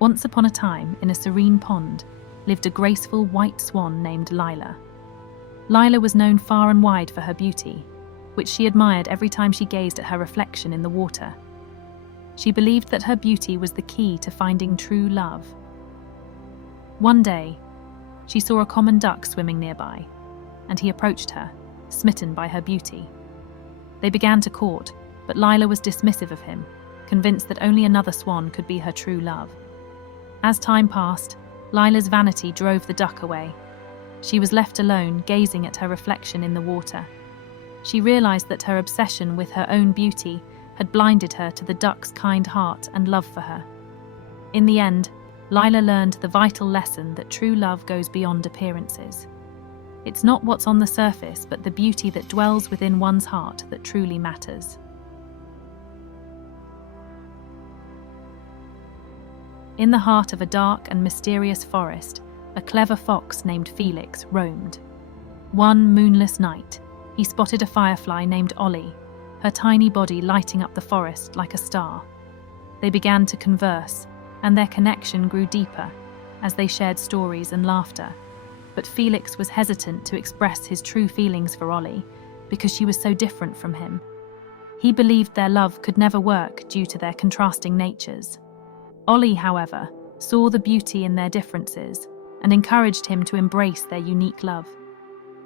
Once upon a time, in a serene pond, lived a graceful white swan named Lila. Lila was known far and wide for her beauty, which she admired every time she gazed at her reflection in the water. She believed that her beauty was the key to finding true love. One day, she saw a common duck swimming nearby, and he approached her, smitten by her beauty. They began to court, but Lila was dismissive of him, convinced that only another swan could be her true love. As time passed, Lila's vanity drove the duck away. She was left alone, gazing at her reflection in the water. She realized that her obsession with her own beauty had blinded her to the duck's kind heart and love for her. In the end, Lila learned the vital lesson that true love goes beyond appearances. It's not what's on the surface, but the beauty that dwells within one's heart that truly matters. In the heart of a dark and mysterious forest, a clever fox named Felix roamed. One moonless night, he spotted a firefly named Ollie, her tiny body lighting up the forest like a star. They began to converse, and their connection grew deeper as they shared stories and laughter. But Felix was hesitant to express his true feelings for Ollie because she was so different from him. He believed their love could never work due to their contrasting natures. Ollie, however, saw the beauty in their differences and encouraged him to embrace their unique love.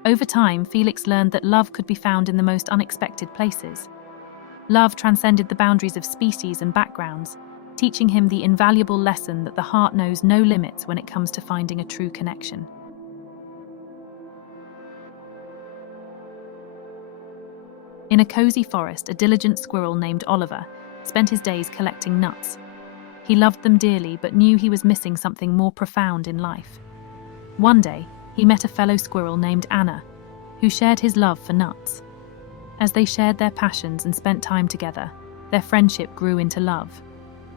Over time, Felix learned that love could be found in the most unexpected places. Love transcended the boundaries of species and backgrounds, teaching him the invaluable lesson that the heart knows no limits when it comes to finding a true connection. In a cozy forest, a diligent squirrel named Oliver spent his days collecting nuts. He loved them dearly, but knew he was missing something more profound in life. One day, he met a fellow squirrel named Anna, who shared his love for nuts. As they shared their passions and spent time together, their friendship grew into love.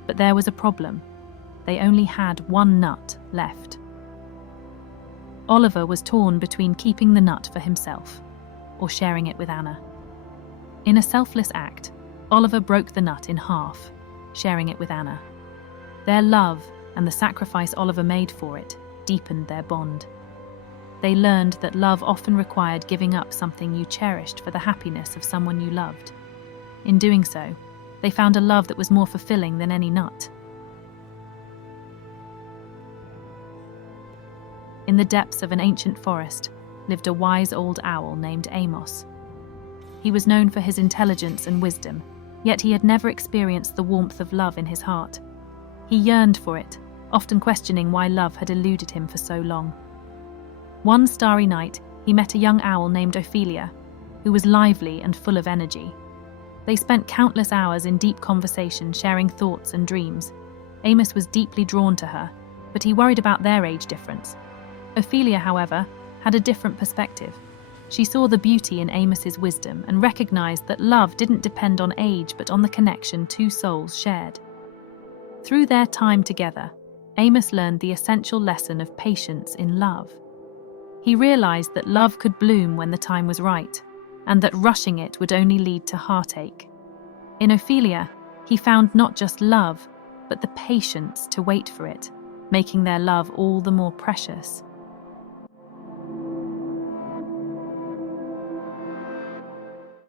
But there was a problem. They only had one nut left. Oliver was torn between keeping the nut for himself or sharing it with Anna. In a selfless act, Oliver broke the nut in half, sharing it with Anna. Their love and the sacrifice Oliver made for it deepened their bond. They learned that love often required giving up something you cherished for the happiness of someone you loved. In doing so, they found a love that was more fulfilling than any nut. In the depths of an ancient forest lived a wise old owl named Amos. He was known for his intelligence and wisdom, yet he had never experienced the warmth of love in his heart. He yearned for it, often questioning why love had eluded him for so long. One starry night, he met a young owl named Ophelia, who was lively and full of energy. They spent countless hours in deep conversation, sharing thoughts and dreams. Amos was deeply drawn to her, but he worried about their age difference. Ophelia, however, had a different perspective. She saw the beauty in Amos's wisdom and recognized that love didn't depend on age but on the connection two souls shared. Through their time together, Amos learned the essential lesson of patience in love. He realized that love could bloom when the time was right, and that rushing it would only lead to heartache. In Ophelia, he found not just love, but the patience to wait for it, making their love all the more precious.